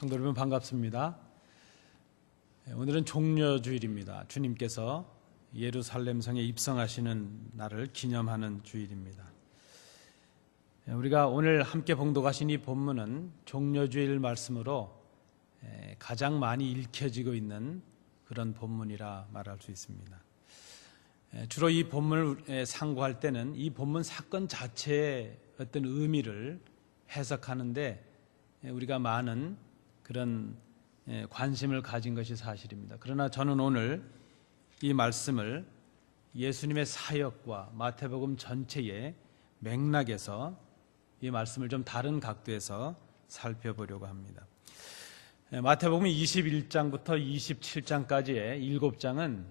성도 여러분 반갑습니다. 오늘은 종려주일입니다. 주님께서 예루살렘 성에 입성하시는 날을 기념하는 주일입니다. 우리가 오늘 함께 봉독하신 이 본문은 종려주일 말씀으로 가장 많이 읽혀지고 있는 그런 본문이라 말할 수 있습니다. 주로 이 본문을 상고할 때는 이 본문 사건 자체의 어떤 의미를 해석하는데 우리가 많은 그런 관심을 가진 것이 사실입니다. 그러나 저는 오늘 이 말씀을 예수님의 사역과 마태복음 전체의 맥락에서 이 말씀을 좀 다른 각도에서 살펴보려고 합니다. 마태복음 21장부터 27장까지의 7장은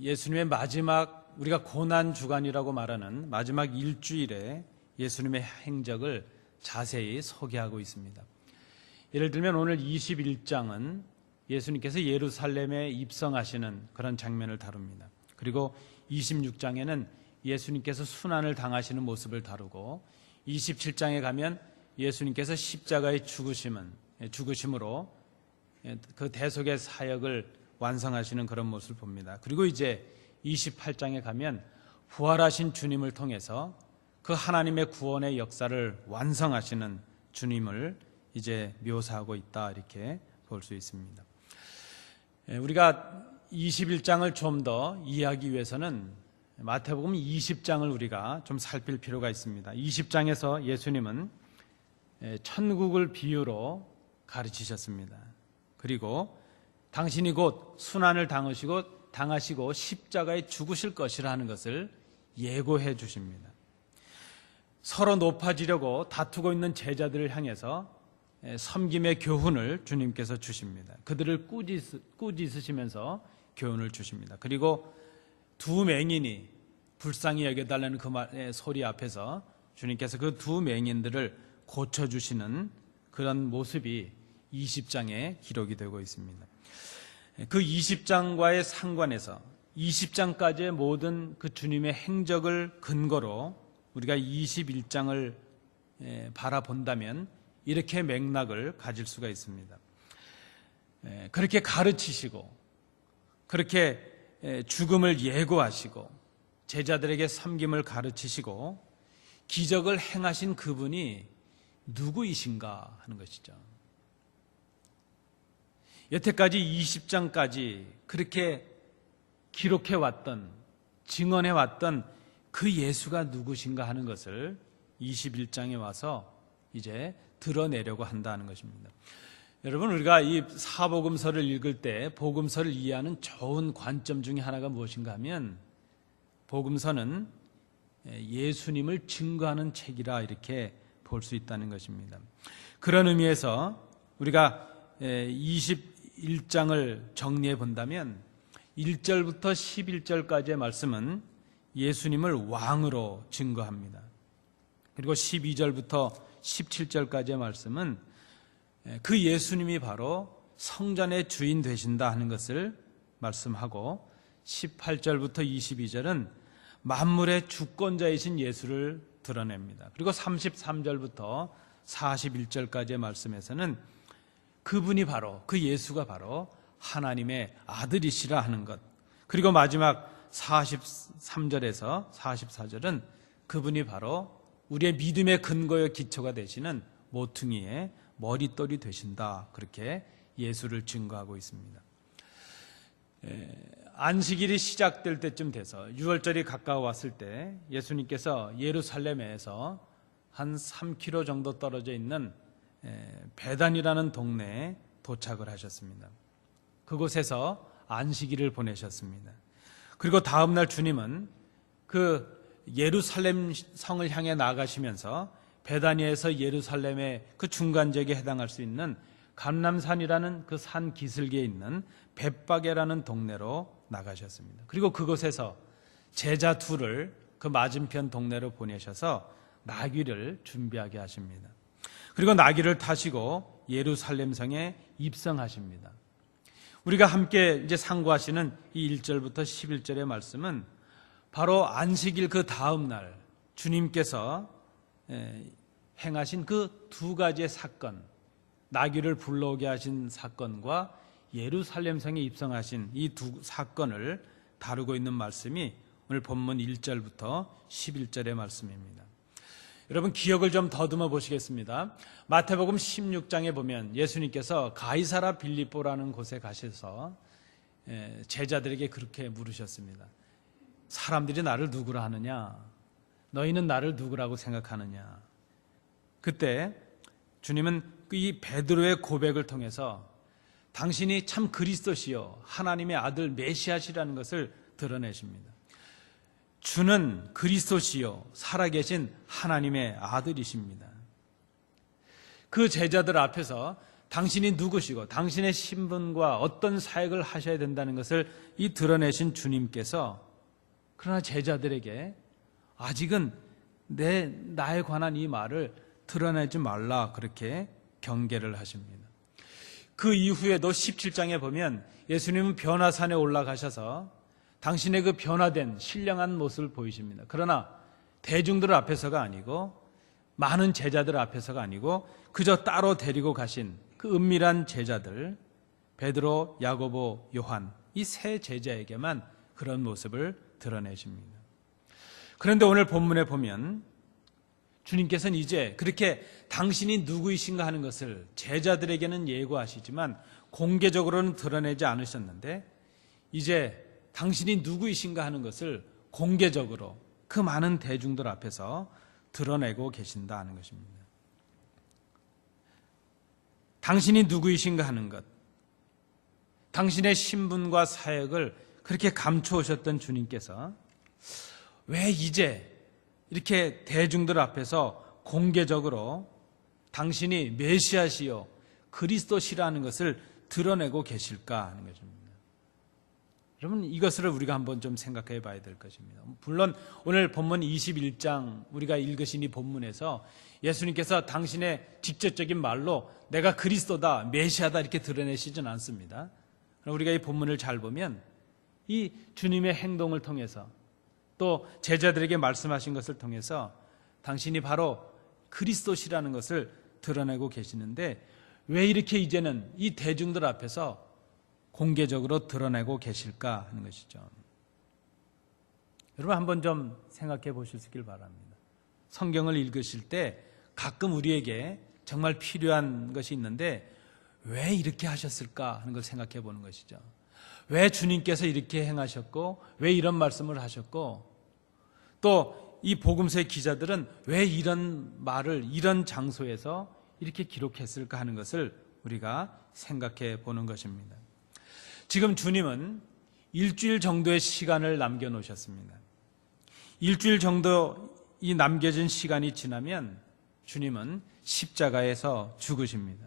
예수님의 마지막, 우리가 고난 주간이라고 말하는 마지막 일주일에 예수님의 행적을 자세히 소개하고 있습니다. 예를 들면 오늘 21장은 예수님께서 예루살렘에 입성하시는 그런 장면을 다룹니다. 그리고 26장에는 예수님께서 순환을 당하시는 모습을 다루고 27장에 가면 예수님께서 십자가의 죽으심으로 그 대속의 사역을 완성하시는 그런 모습을 봅니다. 그리고 이제 28장에 가면 부활하신 주님을 통해서 그 하나님의 구원의 역사를 완성하시는 주님을 이제 묘사하고 있다, 이렇게 볼 수 있습니다. 우리가 21장을 좀 더 이해하기 위해서는 마태복음 20장을 우리가 좀 살필 필요가 있습니다. 20장에서 예수님은 천국을 비유로 가르치셨습니다. 그리고 당신이 곧 순환을 당하시고 십자가에 죽으실 것이라는 것을 예고해 주십니다. 서로 높아지려고 다투고 있는 제자들을 향해서 섬김의 교훈을 주님께서 주십니다. 그들을 꾸짖으시면서 교훈을 주십니다. 그리고 두 맹인이 불쌍히 여겨달라는 그 소리 앞에서 주님께서 그 두 맹인들을 고쳐주시는 그런 모습이 20장에 기록이 되고 있습니다. 그 20장과의 상관에서 20장까지의 모든 그 주님의 행적을 근거로 우리가 21장을 바라본다면 이렇게 맥락을 가질 수가 있습니다. 그렇게 가르치시고 그렇게 죽음을 예고하시고 제자들에게 섬김을 가르치시고 기적을 행하신 그분이 누구이신가 하는 것이죠. 여태까지 20장까지 그렇게 기록해왔던, 증언해왔던 그 예수가 누구신가 하는 것을 21장에 와서 이제 드러내려고 한다는 것입니다. 여러분, 우리가 이 사복음서를 읽을 때 복음서를 이해하는 좋은 관점 중에 하나가 무엇인가 하면 복음서는 예수님을 증거하는 책이라 이렇게 볼 수 있다는 것입니다. 그런 의미에서 우리가 21장을 정리해 본다면 1절부터 11절까지의 말씀은 예수님을 왕으로 증거합니다. 그리고 12절부터 17절까지의 말씀은 그 예수님이 바로 성전의 주인 되신다 하는 것을 말씀하고 18절부터 22절은 만물의 주권자이신 예수를 드러냅니다. 그리고 33절부터 41절까지의 말씀에서는 그분이 바로, 그 예수가 바로 하나님의 아들이시라 하는 것, 그리고 마지막 43절에서 44절은 그분이 바로 우리의 믿음의 근거여 기초가 되시는 모퉁이의 머릿돌이 되신다, 그렇게 예수를 증거하고 있습니다. 안식일이 시작될 때쯤 돼서 6월절이 가까워왔을 때 예수님께서 예루살렘에서 한 3km 정도 떨어져 있는 베단이라는 동네에 도착을 하셨습니다. 그곳에서 안식일을 보내셨습니다. 그리고 다음 날 주님은 그 예루살렘 성을 향해 나가시면서 베다니에서 예루살렘의 그 중간지역에 해당할 수 있는 감람산이라는 그 산 기슭에 있는 벳바게라는 동네로 나가셨습니다. 그리고 그곳에서 제자 둘을 그 맞은편 동네로 보내셔서 나귀를 준비하게 하십니다. 그리고 나귀를 타시고 예루살렘 성에 입성하십니다. 우리가 함께 이제 상고하시는 이 1절부터 11절의 말씀은 바로 안식일 그 다음 날 주님께서 행하신 그 두 가지의 사건, 나귀를 불러오게 하신 사건과 예루살렘 성에 입성하신 이 두 사건을 다루고 있는 말씀이 오늘 본문 1절부터 11절의 말씀입니다. 여러분 기억을 좀 더듬어 보시겠습니다. 마태복음 16장에 보면 예수님께서 가이사라 빌립보라는 곳에 가셔서 제자들에게 그렇게 물으셨습니다. 사람들이 나를 누구라 하느냐? 너희는 나를 누구라고 생각하느냐? 그때 주님은 이 베드로의 고백을 통해서 당신이 참 그리스도시요 하나님의 아들 메시아시라는 것을 드러내십니다. 주는 그리스도시요 살아계신 하나님의 아들이십니다. 그 제자들 앞에서 당신이 누구시고 당신의 신분과 어떤 사역을 하셔야 된다는 것을 이 드러내신 주님께서 그러나 제자들에게 아직은 나에 관한 이 말을 드러내지 말라 그렇게 경계를 하십니다. 그 이후에도 17장에 보면 예수님은 변화산에 올라가셔서 당신의 그 변화된 신령한 모습을 보이십니다. 그러나 대중들 앞에서가 아니고 많은 제자들 앞에서가 아니고 그저 따로 데리고 가신 그 은밀한 제자들 베드로, 야고보, 요한 이 세 제자에게만 그런 모습을 드러내십니다. 그런데 오늘 본문에 보면 주님께서는 이제 그렇게 당신이 누구이신가 하는 것을 제자들에게는 예고하시지만 공개적으로는 드러내지 않으셨는데 이제 당신이 누구이신가 하는 것을 공개적으로 그 많은 대중들 앞에서 드러내고 계신다 하는 것입니다. 당신이 누구이신가 하는 것, 당신의 신분과 사역을 그렇게 감추오셨던 주님께서 왜 이제 이렇게 대중들 앞에서 공개적으로 당신이 메시아시요 그리스도시라는 것을 드러내고 계실까 하는 것입니다. 여러분 이것을 우리가 한번 좀 생각해 봐야 될 것입니다. 물론 오늘 본문 21장 우리가 읽으신 이 본문에서 예수님께서 당신의 직접적인 말로 내가 그리스도다 메시아다 이렇게 드러내시진 않습니다. 우리가 이 본문을 잘 보면 이 주님의 행동을 통해서 또 제자들에게 말씀하신 것을 통해서 당신이 바로 그리스도시라는 것을 드러내고 계시는데 왜 이렇게 이제는 이 대중들 앞에서 공개적으로 드러내고 계실까 하는 것이죠. 여러분 한번 좀 생각해 보실 수 있길 바랍니다. 성경을 읽으실 때 가끔 우리에게 정말 필요한 것이 있는데 왜 이렇게 하셨을까 하는 걸 생각해 보는 것이죠. 왜 주님께서 이렇게 행하셨고 왜 이런 말씀을 하셨고 또 이 복음서의 기자들은 왜 이런 말을 이런 장소에서 이렇게 기록했을까 하는 것을 우리가 생각해 보는 것입니다. 지금 주님은 일주일 정도의 시간을 남겨놓으셨습니다. 일주일 정도 이 남겨진 시간이 지나면 주님은 십자가에서 죽으십니다.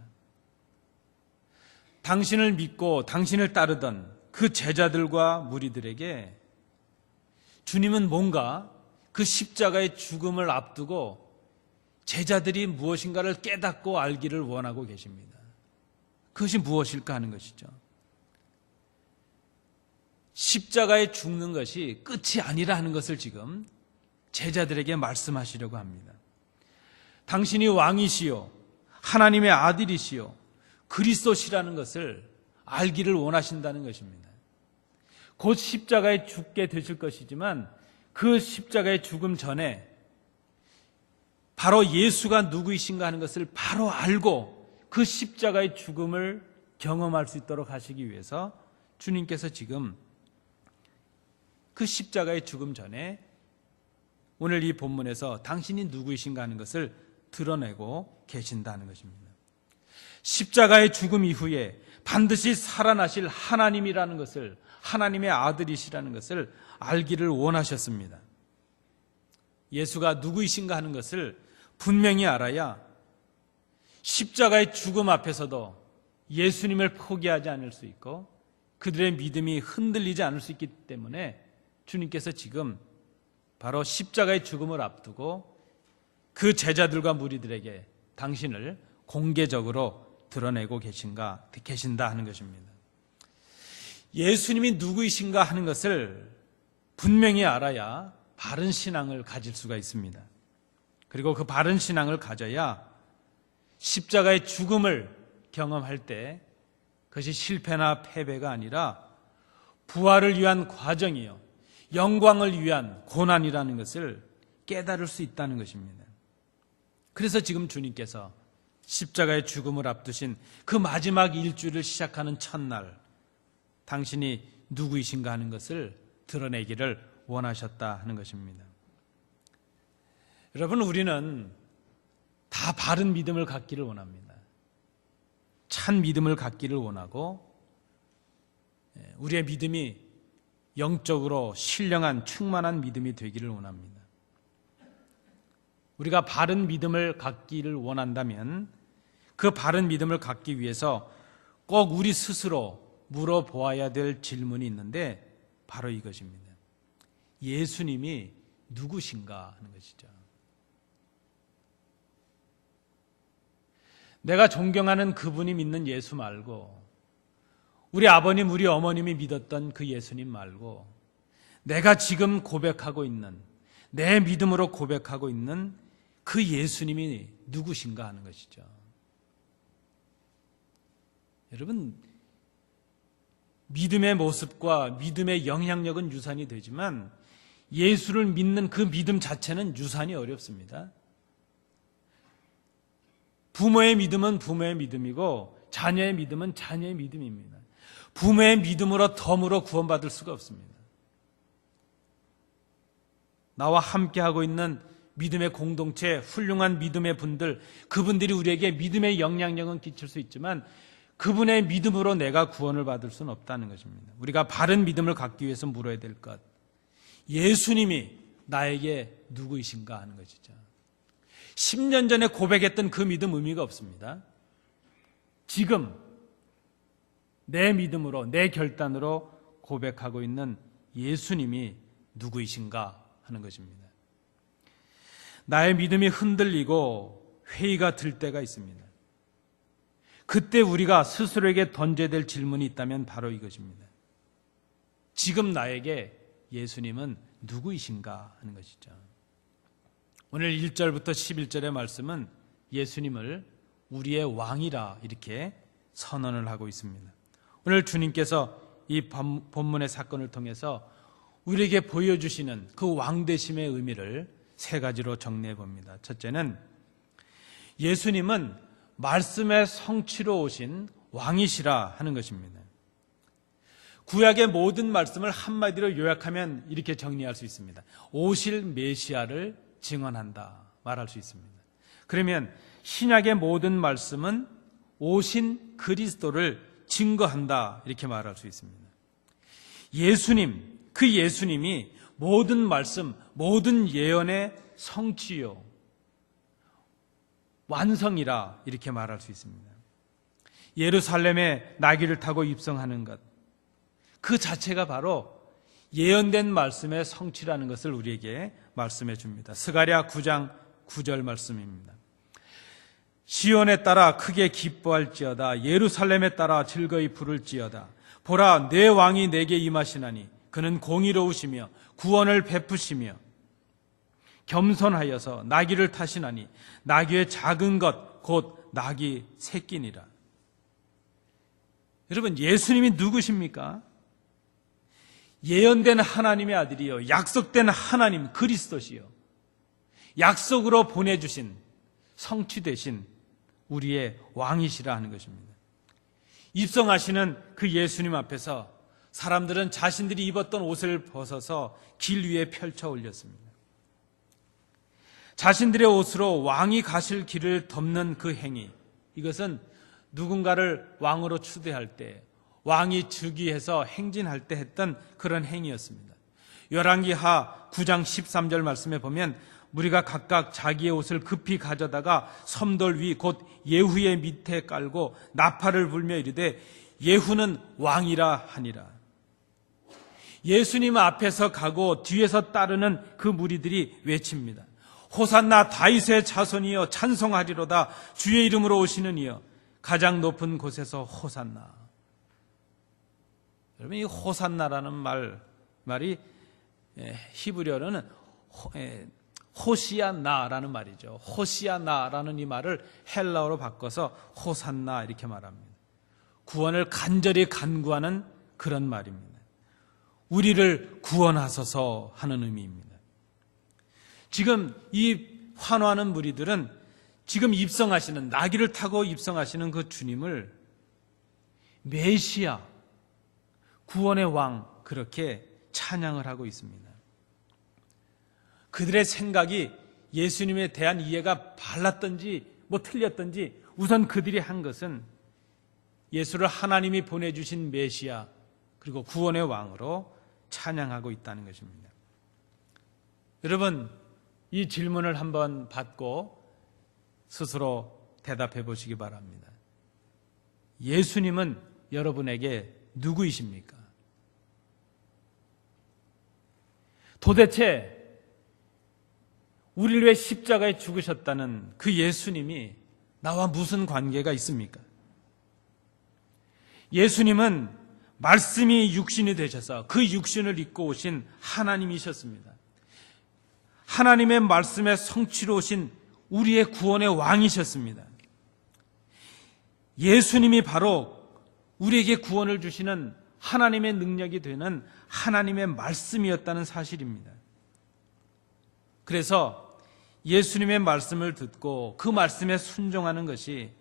당신을 믿고 당신을 따르던 그 제자들과 무리들에게 주님은 뭔가 그 십자가의 죽음을 앞두고 제자들이 무엇인가를 깨닫고 알기를 원하고 계십니다. 그것이 무엇일까 하는 것이죠. 십자가에 죽는 것이 끝이 아니라 하는 것을 지금 제자들에게 말씀하시려고 합니다. 당신이 왕이시요 하나님의 아들이시요 그리스도시라는 것을 알기를 원하신다는 것입니다. 곧 십자가에 죽게 되실 것이지만 그 십자가의 죽음 전에 바로 예수가 누구이신가 하는 것을 바로 알고 그 십자가의 죽음을 경험할 수 있도록 하시기 위해서 주님께서 지금 그 십자가의 죽음 전에 오늘 이 본문에서 당신이 누구이신가 하는 것을 드러내고 계신다는 것입니다. 십자가의 죽음 이후에 반드시 살아나실 하나님이라는 것을 하나님의 아들이시라는 것을 알기를 원하셨습니다. 예수가 누구이신가 하는 것을 분명히 알아야 십자가의 죽음 앞에서도 예수님을 포기하지 않을 수 있고 그들의 믿음이 흔들리지 않을 수 있기 때문에 주님께서 지금 바로 십자가의 죽음을 앞두고 그 제자들과 무리들에게 당신을 공개적으로 드러내고 계신다 하는 것입니다. 예수님이 누구이신가 하는 것을 분명히 알아야 바른 신앙을 가질 수가 있습니다. 그리고 그 바른 신앙을 가져야 십자가의 죽음을 경험할 때 그것이 실패나 패배가 아니라 부활을 위한 과정이요, 영광을 위한 고난이라는 것을 깨달을 수 있다는 것입니다. 그래서 지금 주님께서 십자가의 죽음을 앞두신 그 마지막 일주를 시작하는 첫날, 당신이 누구이신가 하는 것을 드러내기를 원하셨다 하는 것입니다. 여러분, 우리는 다 바른 믿음을 갖기를 원합니다. 찬 믿음을 갖기를 원하고, 우리의 믿음이 영적으로 신령한 충만한 믿음이 되기를 원합니다. 우리가 바른 믿음을 갖기를 원한다면 그 바른 믿음을 갖기 위해서 꼭 우리 스스로 물어보아야 될 질문이 있는데 바로 이것입니다. 예수님이 누구신가 하는 것이죠. 내가 존경하는 그분이 믿는 예수 말고, 우리 아버님, 우리 어머님이 믿었던 그 예수님 말고, 내가 지금 고백하고 있는, 내 믿음으로 고백하고 있는 그 예수님이 누구신가 하는 것이죠. 여러분, 믿음의 모습과 믿음의 영향력은 유산이 되지만 예수를 믿는 그 믿음 자체는 유산이 어렵습니다. 부모의 믿음은 부모의 믿음이고 자녀의 믿음은 자녀의 믿음입니다. 부모의 믿음으로 덤으로 구원받을 수가 없습니다. 나와 함께하고 있는 믿음의 공동체, 훌륭한 믿음의 분들, 그분들이 우리에게 믿음의 영향력은 끼칠 수 있지만 그분의 믿음으로 내가 구원을 받을 수는 없다는 것입니다. 우리가 바른 믿음을 갖기 위해서 물어야 될 것, 예수님이 나에게 누구이신가 하는 것이죠. 10년 전에 고백했던 그 믿음 의미가 없습니다. 지금 내 믿음으로, 내 결단으로 고백하고 있는 예수님이 누구이신가 하는 것입니다. 나의 믿음이 흔들리고 회의가 들 때가 있습니다. 그때 우리가 스스로에게 던져야 될 질문이 있다면 바로 이것입니다. 지금 나에게 예수님은 누구이신가 하는 것이죠. 오늘 1절부터 11절의 말씀은 예수님을 우리의 왕이라 이렇게 선언을 하고 있습니다. 오늘 주님께서 이 본문의 사건을 통해서 우리에게 보여주시는 그 왕되심의 의미를 세 가지로 정리해 봅니다. 첫째는 예수님은 말씀의 성취로 오신 왕이시라 하는 것입니다. 구약의 모든 말씀을 한마디로 요약하면 이렇게 정리할 수 있습니다. 오실 메시아를 증언한다 말할 수 있습니다. 그러면 신약의 모든 말씀은 오신 그리스도를 증거한다 이렇게 말할 수 있습니다. 예수님, 그 예수님이 모든 말씀, 모든 예언의 성취요, 완성이라 이렇게 말할 수 있습니다. 예루살렘에 나귀를 타고 입성하는 것, 그 자체가 바로 예언된 말씀의 성취라는 것을 우리에게 말씀해 줍니다. 스가랴 9장 9절 말씀입니다. 시온에 따라 크게 기뻐할지어다. 예루살렘에 따라 즐거이 부를지어다. 보라, 내 왕이 내게 임하시나니 그는 공의로우시며 구원을 베푸시며 겸손하여서 나귀를 타시나니 나귀의 작은 것 곧 나귀 새끼니라. 여러분, 예수님이 누구십니까? 예언된 하나님의 아들이요, 약속된 하나님 그리스도시요, 약속으로 보내주신 성취되신 우리의 왕이시라 하는 것입니다. 입성하시는 그 예수님 앞에서 사람들은 자신들이 입었던 옷을 벗어서 길 위에 펼쳐 올렸습니다. 자신들의 옷으로 왕이 가실 길을 덮는 그 행위, 이것은 누군가를 왕으로 추대할 때, 왕이 즉위해서 행진할 때 했던 그런 행위였습니다. 열왕기하 9장 13절 말씀에 보면 무리가 각각 자기의 옷을 급히 가져다가 섬돌 위 곧 예후의 밑에 깔고 나팔을 불며 이르되 예후는 왕이라 하니라. 예수님 앞에서 가고 뒤에서 따르는 그 무리들이 외칩니다. 호산나 다윗의 자손이여 찬송하리로다. 주의 이름으로 오시는 이여 가장 높은 곳에서 호산나. 여러분, 이 호산나라는 말이 히브리어로는 호시아나라는 말이죠. 호시아나라는 이 말을 헬라어로 바꿔서 호산나 이렇게 말합니다. 구원을 간절히 간구하는 그런 말입니다. 우리를 구원하소서 하는 의미입니다. 지금 이 환호하는 무리들은 지금 입성하시는, 나귀를 타고 입성하시는 그 주님을 메시아, 구원의 왕, 그렇게 찬양을 하고 있습니다. 그들의 생각이 예수님에 대한 이해가 발랐든지 틀렸든지 우선 그들이 한 것은 예수를 하나님이 보내주신 메시아 그리고 구원의 왕으로 찬양하고 있다는 것입니다. 여러분, 이 질문을 한번 받고 스스로 대답해 보시기 바랍니다. 예수님은 여러분에게 누구이십니까? 도대체 우리를 위해 십자가에 죽으셨다는 그 예수님이 나와 무슨 관계가 있습니까? 예수님은 말씀이 육신이 되셔서 그 육신을 입고 오신 하나님이셨습니다. 하나님의 말씀에 성취로 오신 우리의 구원의 왕이셨습니다. 예수님이 바로 우리에게 구원을 주시는 하나님의 능력이 되는 하나님의 말씀이었다는 사실입니다. 그래서 예수님의 말씀을 듣고 그 말씀에 순종하는 것이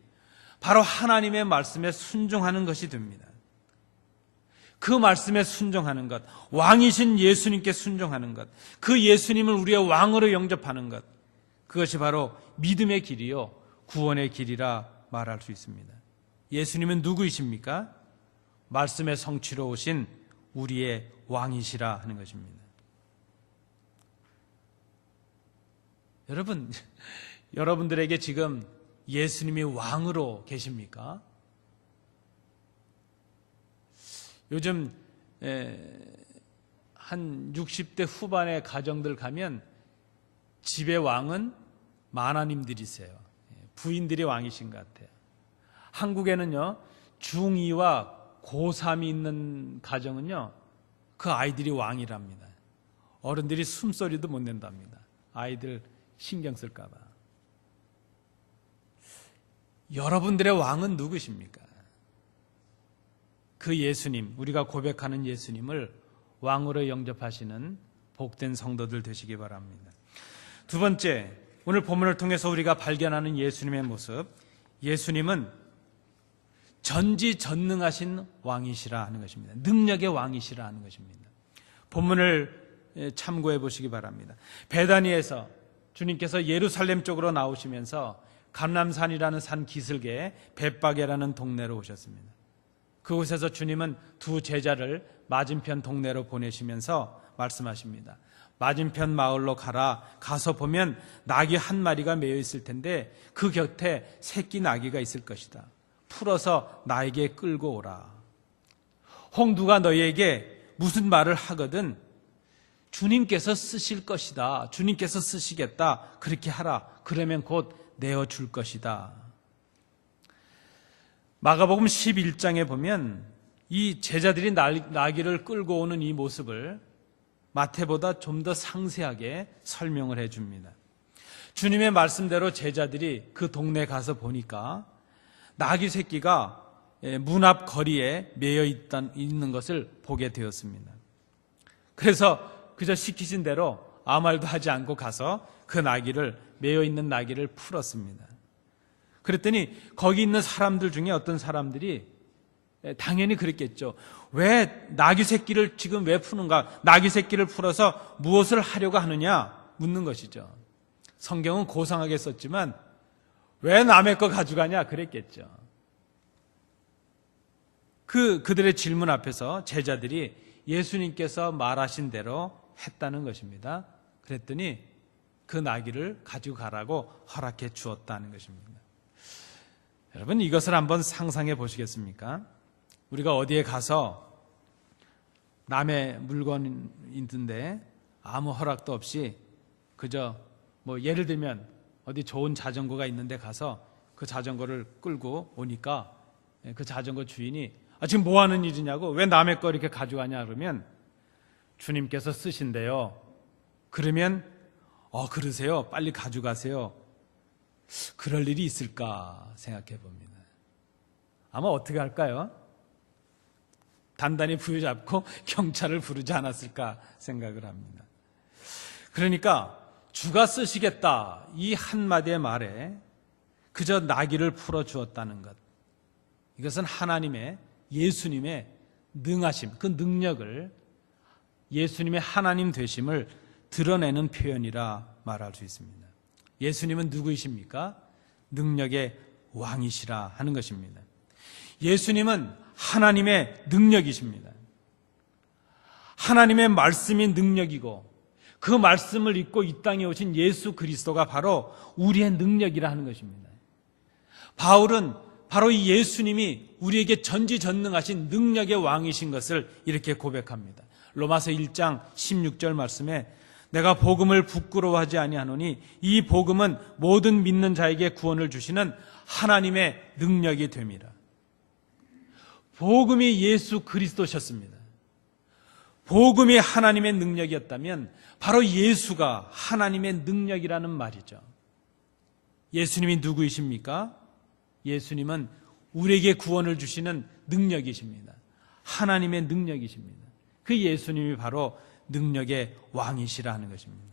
바로 하나님의 말씀에 순종하는 것이 됩니다. 그 말씀에 순종하는 것, 왕이신 예수님께 순종하는 것, 그 예수님을 우리의 왕으로 영접하는 것, 그것이 바로 믿음의 길이요 구원의 길이라 말할 수 있습니다. 예수님은 누구이십니까? 말씀의 성취로 오신 우리의 왕이시라 하는 것입니다. 여러분, 여러분들에게 지금 예수님이 왕으로 계십니까? 요즘 한 60대 후반의 가정들 가면 집의 왕은 마나님들이세요. 부인들이 왕이신 것 같아요. 한국에는요, 중2와 고3이 있는 가정은요, 그 아이들이 왕이랍니다. 어른들이 숨소리도 못 낸답니다. 아이들 신경 쓸까 봐. 여러분들의 왕은 누구십니까? 그 예수님, 우리가 고백하는 예수님을 왕으로 영접하시는 복된 성도들 되시기 바랍니다. 두 번째, 오늘 본문을 통해서 우리가 발견하는 예수님의 모습, 예수님은 전지전능하신 왕이시라 하는 것입니다. 능력의 왕이시라 하는 것입니다. 본문을 참고해 보시기 바랍니다. 베다니에서 주님께서 예루살렘 쪽으로 나오시면서 감람산이라는 산 기슭에 벳바게라는 동네로 오셨습니다. 그곳에서 주님은 두 제자를 맞은편 동네로 보내시면서 말씀하십니다. 맞은편 마을로 가라. 가서 보면 낙이 한 마리가 매여 있을 텐데 그 곁에 새끼 나귀가 있을 것이다. 풀어서 나에게 끌고 오라. 혹 누가 너희에게 무슨 말을 하거든 주님께서 쓰실 것이다. 주님께서 쓰시겠다. 그렇게 하라. 그러면 곧 내어줄 것이다. 마가복음 11장에 보면 이 제자들이 나귀를 끌고 오는 이 모습을 마태보다 좀 더 상세하게 설명을 해줍니다. 주님의 말씀대로 제자들이 그 동네에 가서 보니까 나귀 새끼가 문 앞 거리에 매여 있는 것을 보게 되었습니다. 그래서 그저 시키신 대로 아무 말도 하지 않고 가서 그 나귀를, 매여 있는 나귀를 풀었습니다. 그랬더니 거기 있는 사람들 중에 어떤 사람들이 당연히 그랬겠죠. 왜 나귀 새끼를 지금 왜 푸는가? 나귀 새끼를 풀어서 무엇을 하려고 하느냐? 묻는 것이죠. 성경은 고상하게 썼지만 왜 남의 거 가져가냐? 그랬겠죠. 그들의 질문 앞에서 제자들이 예수님께서 말하신 대로 했다는 것입니다. 그랬더니 그 나귀를 가지고 가라고 허락해 주었다는 것입니다. 여러분, 이것을 한번 상상해 보시겠습니까? 우리가 어디에 가서 남의 물건이 있는데 아무 허락도 없이 그저 예를 들면 어디 좋은 자전거가 있는데 가서 그 자전거를 끌고 오니까 그 자전거 주인이 지금 뭐 하는 일이냐고, 왜 남의 거 이렇게 가져가냐 그러면 주님께서 쓰신대요. 그러면 그러세요? 빨리 가져가세요. 그럴 일이 있을까 생각해 봅니다. 아마 어떻게 할까요? 단단히 부여잡고 경찰을 부르지 않았을까 생각을 합니다. 그러니까 주가 쓰시겠다 이 한마디의 말에 그저 나귀를 풀어주었다는 것, 이것은 하나님의, 예수님의 능하심, 그 능력을, 예수님의 하나님 되심을 드러내는 표현이라 말할 수 있습니다. 예수님은 누구이십니까? 능력의 왕이시라 하는 것입니다. 예수님은 하나님의 능력이십니다. 하나님의 말씀이 능력이고 그 말씀을 입고 이 땅에 오신 예수 그리스도가 바로 우리의 능력이라 하는 것입니다. 바울은 바로 이 예수님이 우리에게 전지전능하신 능력의 왕이신 것을 이렇게 고백합니다. 로마서 1장 16절 말씀에 내가 복음을 부끄러워하지 아니하노니 이 복음은 모든 믿는 자에게 구원을 주시는 하나님의 능력이 됨이라. 복음이 예수 그리스도셨습니다. 복음이 하나님의 능력이었다면 바로 예수가 하나님의 능력이라는 말이죠. 예수님이 누구이십니까? 예수님은 우리에게 구원을 주시는 능력이십니다. 하나님의 능력이십니다. 그 예수님이 바로 능력의 왕이시라 하는 것입니다.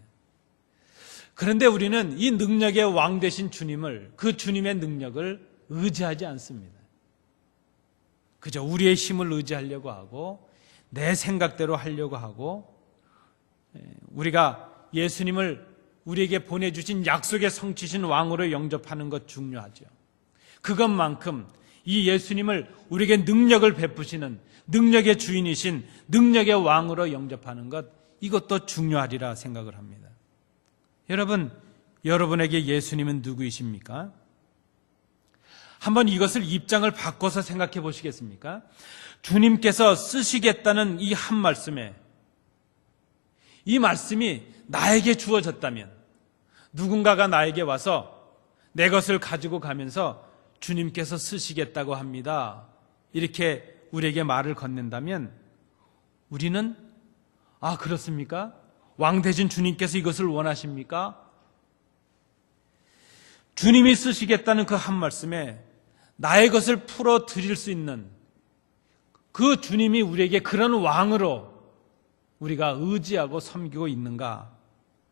그런데 우리는 이 능력의 왕 되신 주님을, 그 주님의 능력을 의지하지 않습니다. 그저 우리의 힘을 의지하려고 하고 내 생각대로 하려고 하고, 우리가 예수님을 우리에게 보내주신 약속의 성취신 왕으로 영접하는 것 중요하죠. 그것만큼 이 예수님을 우리에게 능력을 베푸시는 능력의 주인이신 능력의 왕으로 영접하는 것, 이것도 중요하리라 생각을 합니다. 여러분, 여러분에게 예수님은 누구이십니까? 한번 이것을 입장을 바꿔서 생각해 보시겠습니까? 주님께서 쓰시겠다는 이 한 말씀에, 이 말씀이 나에게 주어졌다면, 누군가가 나에게 와서 내 것을 가지고 가면서 주님께서 쓰시겠다고 합니다, 이렇게 우리에게 말을 건넨다면 우리는 그렇습니까? 왕 되신 주님께서 이것을 원하십니까? 주님이 쓰시겠다는 그 한 말씀에 나의 것을 풀어 드릴 수 있는 그 주님이 우리에게 그런 왕으로 우리가 의지하고 섬기고 있는가,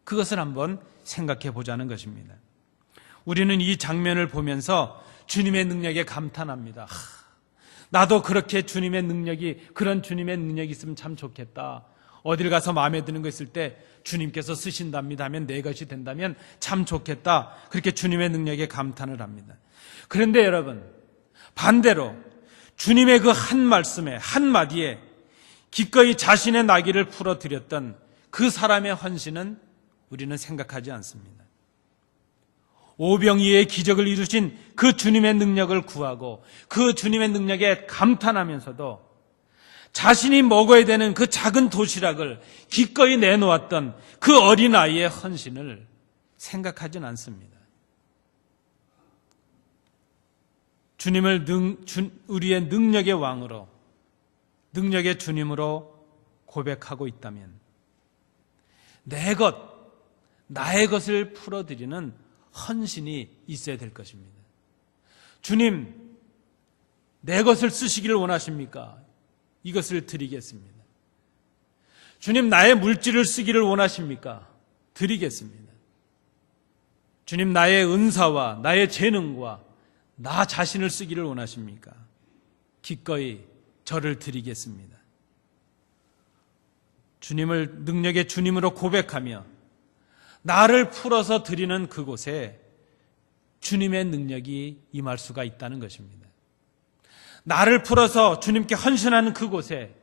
그것을 한번 생각해 보자는 것입니다. 우리는 이 장면을 보면서 주님의 능력에 감탄합니다. 나도 그렇게 주님의 능력이, 그런 주님의 능력이 있으면 참 좋겠다. 어딜 가서 마음에 드는 거 있을 때 주님께서 쓰신답니다 하면 내 것이 된다면 참 좋겠다. 그렇게 주님의 능력에 감탄을 합니다. 그런데 여러분, 반대로 주님의 그 한 말씀에, 한마디에 기꺼이 자신의 나귀를 풀어드렸던 그 사람의 헌신은 우리는 생각하지 않습니다. 오병이어의 기적을 이루신 그 주님의 능력을 구하고 그 주님의 능력에 감탄하면서도 자신이 먹어야 되는 그 작은 도시락을 기꺼이 내놓았던 그 어린아이의 헌신을 생각하진 않습니다. 주님을 우리의 능력의 왕으로, 능력의 주님으로 고백하고 있다면 내 것, 나의 것을 풀어드리는 헌신이 있어야 될 것입니다. 주님, 내 것을 쓰시기를 원하십니까? 이것을 드리겠습니다. 주님, 나의 물질을 쓰기를 원하십니까? 드리겠습니다. 주님, 나의 은사와 나의 재능과 나 자신을 쓰기를 원하십니까? 기꺼이 저를 드리겠습니다. 주님을 능력의 주님으로 고백하며 나를 풀어서 드리는 그곳에 주님의 능력이 임할 수가 있다는 것입니다. 나를 풀어서 주님께 헌신하는 그곳에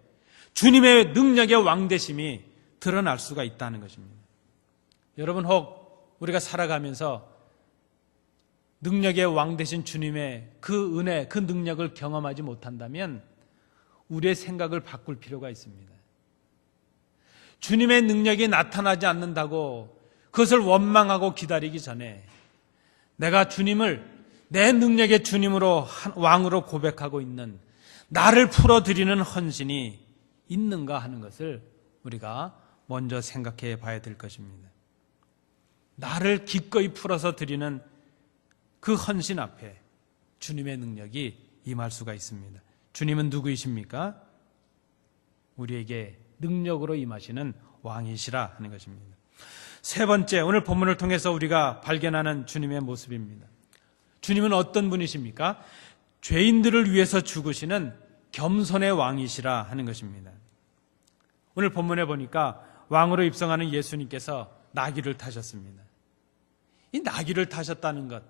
주님의 능력의 왕되심이 드러날 수가 있다는 것입니다. 여러분, 혹 우리가 살아가면서 능력의 왕되신 주님의 그 은혜, 그 능력을 경험하지 못한다면 우리의 생각을 바꿀 필요가 있습니다. 주님의 능력이 나타나지 않는다고 그것을 원망하고 기다리기 전에 내가 주님을 내 능력의 주님으로, 왕으로 고백하고 있는, 나를 풀어드리는 헌신이 있는가 하는 것을 우리가 먼저 생각해 봐야 될 것입니다. 나를 기꺼이 풀어서 드리는 그 헌신 앞에 주님의 능력이 임할 수가 있습니다. 주님은 누구이십니까? 우리에게 능력으로 임하시는 왕이시라 하는 것입니다. 세 번째, 오늘 본문을 통해서 우리가 발견하는 주님의 모습입니다. 주님은 어떤 분이십니까? 죄인들을 위해서 죽으시는 겸손의 왕이시라 하는 것입니다. 오늘 본문에 보니까 왕으로 입성하는 예수님께서 나귀를 타셨습니다. 이 나귀를 타셨다는 것,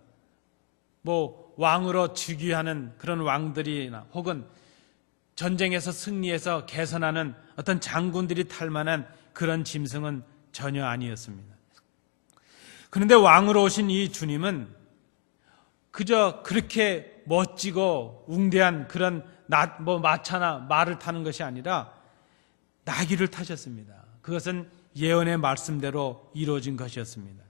왕으로 즉위하는 그런 왕들이나 혹은 전쟁에서 승리해서 개선하는 어떤 장군들이 탈 만한 그런 짐승은 전혀 아니었습니다. 그런데 왕으로 오신 이 주님은 그저 그렇게 멋지고 웅대한 그런 마차나 말을 타는 것이 아니라 나귀를 타셨습니다. 그것은 예언의 말씀대로 이루어진 것이었습니다.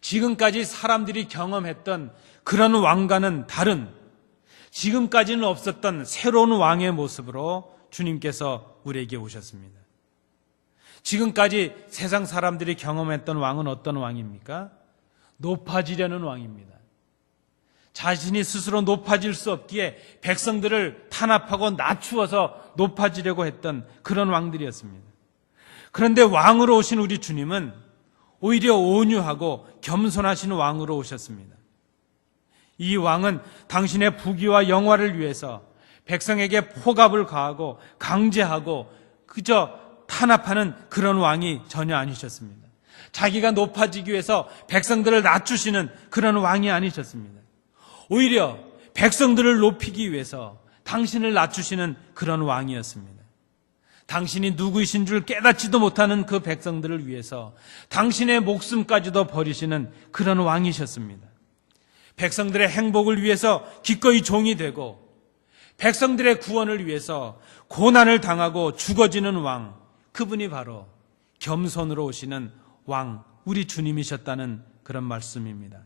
지금까지 사람들이 경험했던 그런 왕과는 다른, 지금까지는 없었던 새로운 왕의 모습으로 주님께서 우리에게 오셨습니다. 지금까지 세상 사람들이 경험했던 왕은 어떤 왕입니까? 높아지려는 왕입니다. 자신이 스스로 높아질 수 없기에 백성들을 탄압하고 낮추어서 높아지려고 했던 그런 왕들이었습니다. 그런데 왕으로 오신 우리 주님은 오히려 온유하고 겸손하신 왕으로 오셨습니다. 이 왕은 당신의 부귀와 영화를 위해서 백성에게 포갑을 가하고 강제하고 그저 탄압하는 그런 왕이 전혀 아니셨습니다. 자기가 높아지기 위해서 백성들을 낮추시는 그런 왕이 아니셨습니다. 오히려 백성들을 높이기 위해서 당신을 낮추시는 그런 왕이었습니다. 당신이 누구이신 줄 깨닫지도 못하는 그 백성들을 위해서 당신의 목숨까지도 버리시는 그런 왕이셨습니다. 백성들의 행복을 위해서 기꺼이 종이 되고 백성들의 구원을 위해서 고난을 당하고 죽어지는 왕, 그분이 바로 겸손으로 오시는 왕, 우리 주님이셨다는 그런 말씀입니다.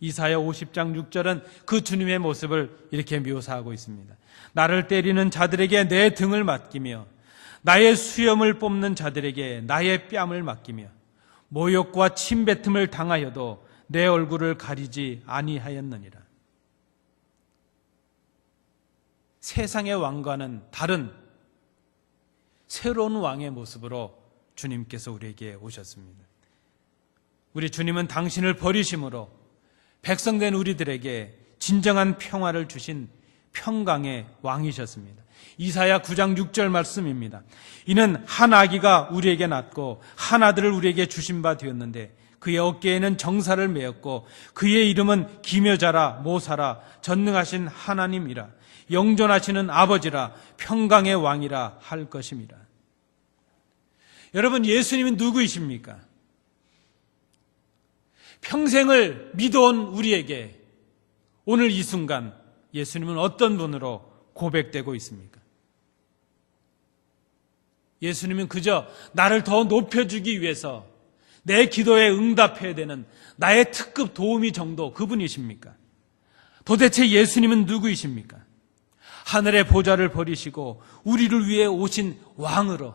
이사야 50장 6절은 그 주님의 모습을 이렇게 묘사하고 있습니다. 나를 때리는 자들에게 내 등을 맡기며 나의 수염을 뽑는 자들에게 나의 뺨을 맡기며 모욕과 침뱉음을 당하여도 내 얼굴을 가리지 아니하였느니라. 세상의 왕과는 다른 새로운 왕의 모습으로 주님께서 우리에게 오셨습니다. 우리 주님은 당신을 버리심으로 백성된 우리들에게 진정한 평화를 주신 평강의 왕이셨습니다. 이사야 9장 6절 말씀입니다. 이는 한 아기가 우리에게 낳고 한 아들을 우리에게 주신 바 되었는데 그의 어깨에는 정사를 메었고 그의 이름은 기묘자라 모사라 전능하신 하나님이라 영존하시는 아버지라 평강의 왕이라 할 것임이라. 여러분, 예수님은 누구이십니까? 평생을 믿어온 우리에게 오늘 이 순간 예수님은 어떤 분으로 고백되고 있습니까? 예수님은 그저 나를 더 높여주기 위해서 내 기도에 응답해야 되는 나의 특급 도우미 정도 그분이십니까? 도대체 예수님은 누구이십니까? 하늘의 보좌를 버리시고 우리를 위해 오신 왕으로,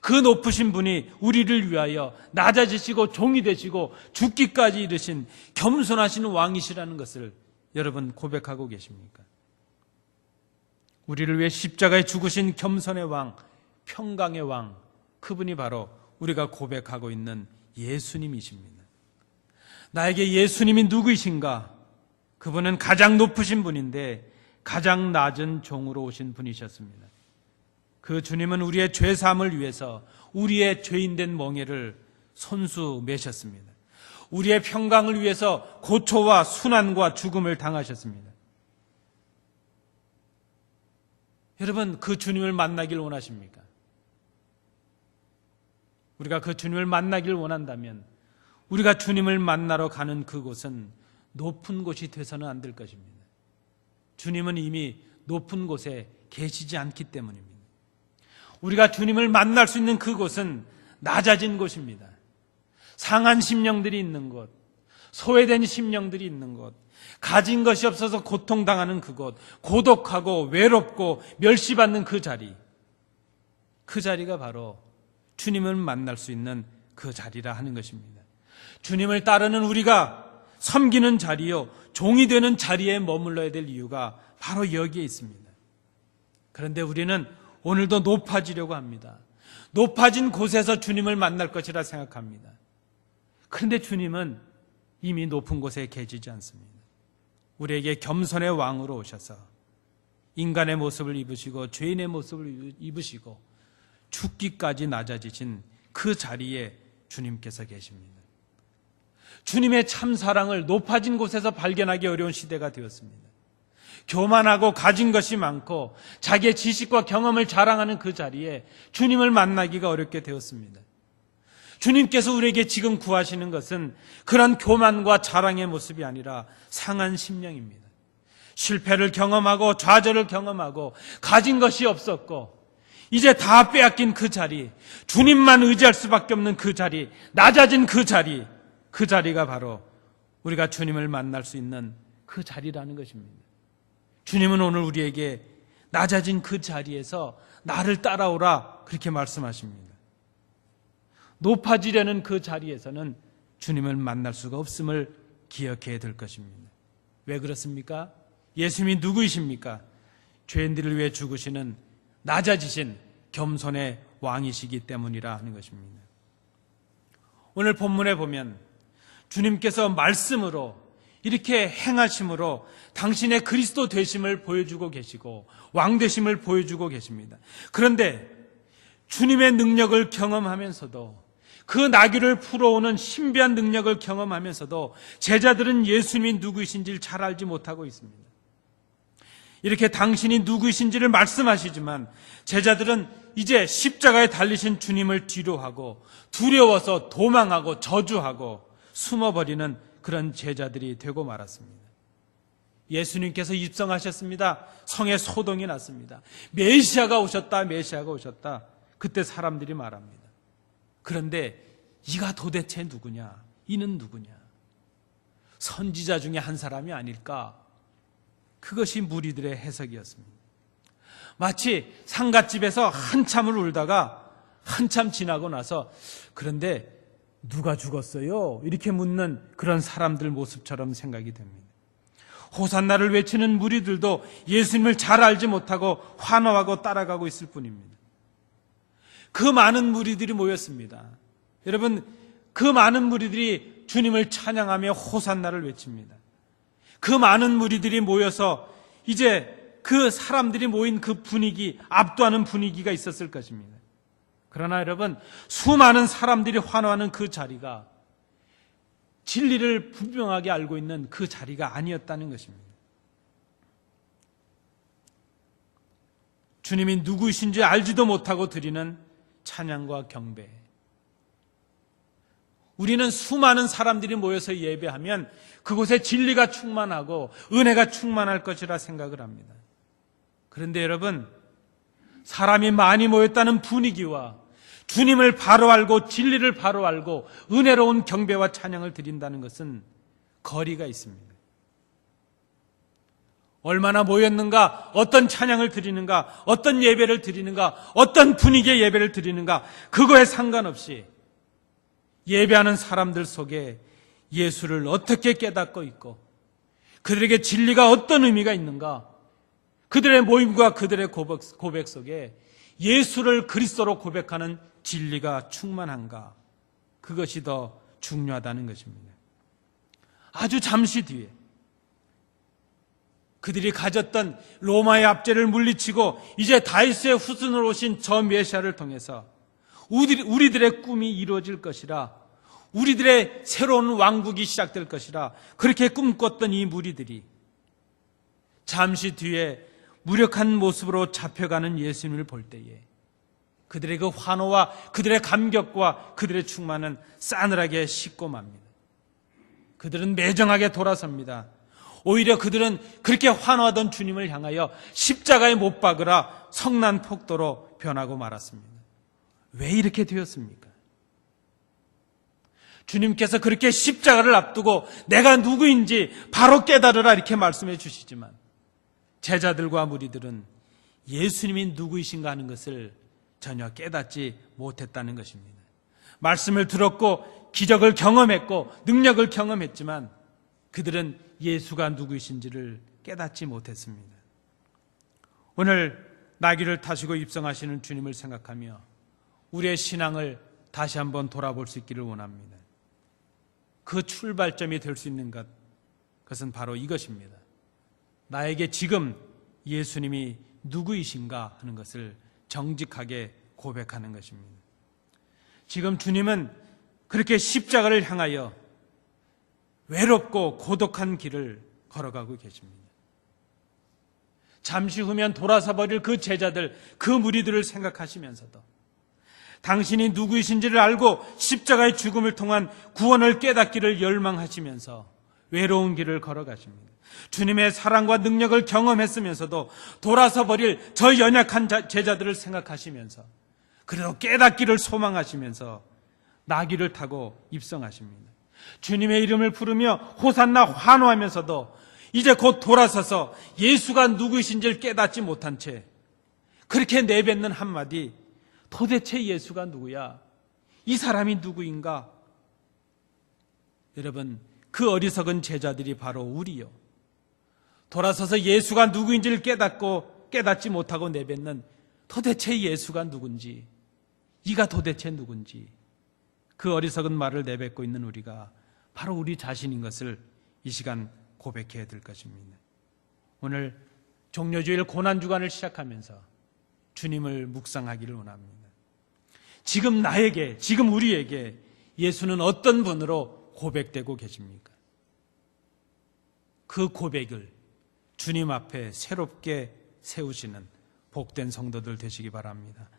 그 높으신 분이 우리를 위하여 낮아지시고 종이 되시고 죽기까지 이르신 겸손하신 왕이시라는 것을 여러분 고백하고 계십니까? 우리를 위해 십자가에 죽으신 겸손의 왕, 평강의 왕, 그분이 바로 우리가 고백하고 있는 예수님이십니다. 나에게 예수님이 누구이신가? 그분은 가장 높으신 분인데 가장 낮은 종으로 오신 분이셨습니다. 그 주님은 우리의 죄사함을 위해서 우리의 죄인된 멍에를 손수 매셨습니다. 우리의 평강을 위해서 고초와 순환과 죽음을 당하셨습니다. 여러분, 그 주님을 만나길 원하십니까? 우리가 그 주님을 만나길 원한다면 우리가 주님을 만나러 가는 그곳은 높은 곳이 돼서는 안 될 것입니다. 주님은 이미 높은 곳에 계시지 않기 때문입니다. 우리가 주님을 만날 수 있는 그곳은 낮아진 곳입니다. 상한 심령들이 있는 곳, 소외된 심령들이 있는 곳, 가진 것이 없어서 고통당하는 그곳, 고독하고 외롭고 멸시받는 그 자리가 바로 주님을 만날 수 있는 그 자리라 하는 것입니다. 주님을 따르는 우리가 섬기는 자리요, 종이 되는 자리에 머물러야 될 이유가 바로 여기에 있습니다. 그런데 우리는 오늘도 높아지려고 합니다. 높아진 곳에서 주님을 만날 것이라 생각합니다. 그런데 주님은 이미 높은 곳에 계시지 않습니다. 우리에게 겸손의 왕으로 오셔서 인간의 모습을 입으시고 죄인의 모습을 입으시고 죽기까지 낮아지신 그 자리에 주님께서 계십니다. 주님의 참사랑을 높아진 곳에서 발견하기 어려운 시대가 되었습니다. 교만하고 가진 것이 많고 자기의 지식과 경험을 자랑하는 그 자리에 주님을 만나기가 어렵게 되었습니다. 주님께서 우리에게 지금 구하시는 것은 그런 교만과 자랑의 모습이 아니라 상한 심령입니다. 실패를 경험하고 좌절을 경험하고 가진 것이 없었고 이제 다 빼앗긴 그 자리, 주님만 의지할 수밖에 없는 그 자리, 낮아진 그 자리, 그 자리가 바로 우리가 주님을 만날 수 있는 그 자리라는 것입니다. 주님은 오늘 우리에게 낮아진 그 자리에서 나를 따라오라 그렇게 말씀하십니다. 높아지려는 그 자리에서는 주님을 만날 수가 없음을 기억해야 될 것입니다. 왜 그렇습니까? 예수님이 누구이십니까? 죄인들을 위해 죽으시는 낮아지신 겸손의 왕이시기 때문이라 하는 것입니다. 오늘 본문에 보면 주님께서 말씀으로 이렇게 행하심으로 당신의 그리스도 되심을 보여주고 계시고 왕 되심을 보여주고 계십니다. 그런데 주님의 능력을 경험하면서도 그 나귀를 풀어오는 신비한 능력을 경험하면서도 제자들은 예수님이 누구이신지를 잘 알지 못하고 있습니다. 이렇게 당신이 누구이신지를 말씀하시지만 제자들은 이제 십자가에 달리신 주님을 뒤로하고 두려워서 도망하고 저주하고 숨어버리는 그런 제자들이 되고 말았습니다. 예수님께서 입성하셨습니다. 성에 소동이 났습니다. 메시아가 오셨다, 메시아가 오셨다. 그때 사람들이 말합니다. 그런데 이가 도대체 누구냐? 이는 누구냐? 선지자 중에 한 사람이 아닐까? 그것이 무리들의 해석이었습니다. 마치 상갓집에서 한참을 울다가 한참 지나고 나서 그런데 누가 죽었어요? 이렇게 묻는 그런 사람들 모습처럼 생각이 됩니다. 호산나를 외치는 무리들도 예수님을 잘 알지 못하고 환호하고 따라가고 있을 뿐입니다. 그 많은 무리들이 모였습니다. 여러분, 그 많은 무리들이 주님을 찬양하며 호산나를 외칩니다. 그 많은 무리들이 모여서 이제 그 사람들이 모인 그 분위기, 압도하는 분위기가 있었을 것입니다. 그러나 여러분, 수많은 사람들이 환호하는 그 자리가 진리를 분명하게 알고 있는 그 자리가 아니었다는 것입니다. 주님이 누구이신지 알지도 못하고 드리는 찬양과 경배. 우리는 수많은 사람들이 모여서 예배하면 그곳에 진리가 충만하고 은혜가 충만할 것이라 생각을 합니다. 그런데 여러분, 사람이 많이 모였다는 분위기와 주님을 바로 알고 진리를 바로 알고 은혜로운 경배와 찬양을 드린다는 것은 거리가 있습니다. 얼마나 모였는가, 어떤 찬양을 드리는가, 어떤 예배를 드리는가, 어떤 분위기의 예배를 드리는가, 그거에 상관없이 예배하는 사람들 속에 예수를 어떻게 깨닫고 있고 그들에게 진리가 어떤 의미가 있는가, 그들의 모임과 그들의 고백 속에 예수를 그리스도로 고백하는 진리가 충만한가, 그것이 더 중요하다는 것입니다. 아주 잠시 뒤에 그들이 가졌던 로마의 압제를 물리치고 이제 다윗의 후손으로 오신 저 메시아를 통해서 우리들의 꿈이 이루어질 것이라, 우리들의 새로운 왕국이 시작될 것이라 그렇게 꿈꿨던 이 무리들이 잠시 뒤에 무력한 모습으로 잡혀가는 예수님을 볼 때에 그들의 그 환호와 그들의 감격과 그들의 충만은 싸늘하게 식고 맙니다. 그들은 매정하게 돌아섭니다. 오히려 그들은 그렇게 환호하던 주님을 향하여 십자가에 못 박으라 성난 폭도로 변하고 말았습니다. 왜 이렇게 되었습니까? 주님께서 그렇게 십자가를 앞두고 내가 누구인지 바로 깨달으라 이렇게 말씀해 주시지만 제자들과 무리들은 예수님이 누구이신가 하는 것을 전혀 깨닫지 못했다는 것입니다. 말씀을 들었고 기적을 경험했고 능력을 경험했지만 그들은 예수가 누구이신지를 깨닫지 못했습니다. 오늘 나귀를 타시고 입성하시는 주님을 생각하며 우리의 신앙을 다시 한번 돌아볼 수 있기를 원합니다. 그 출발점이 될 수 있는 것, 그것은 바로 이것입니다. 나에게 지금 예수님이 누구이신가 하는 것을 정직하게 고백하는 것입니다. 지금 주님은 그렇게 십자가를 향하여 외롭고 고독한 길을 걸어가고 계십니다. 잠시 후면 돌아서 버릴 그 제자들, 그 무리들을 생각하시면서도 당신이 누구이신지를 알고 십자가의 죽음을 통한 구원을 깨닫기를 열망하시면서 외로운 길을 걸어가십니다. 주님의 사랑과 능력을 경험했으면서도 돌아서 버릴 저 연약한 제자들을 생각하시면서 그래도 깨닫기를 소망하시면서 나귀를 타고 입성하십니다. 주님의 이름을 부르며 호산나 환호하면서도 이제 곧 돌아서서 예수가 누구이신지를 깨닫지 못한 채 그렇게 내뱉는 한마디, 도대체 예수가 누구야? 이 사람이 누구인가? 여러분, 그 어리석은 제자들이 바로 우리요. 돌아서서 예수가 누구인지를 깨닫지 못하고 내뱉는 도대체 예수가 누군지, 이가 도대체 누군지, 그 어리석은 말을 내뱉고 있는 우리가 바로 우리 자신인 것을 이 시간 고백해야 될 것입니다. 오늘 종려주일 고난주간을 시작하면서 주님을 묵상하기를 원합니다. 지금 나에게, 지금 우리에게 예수는 어떤 분으로 고백되고 계십니까? 그 고백을 주님 앞에 새롭게 세우시는 복된 성도들 되시기 바랍니다.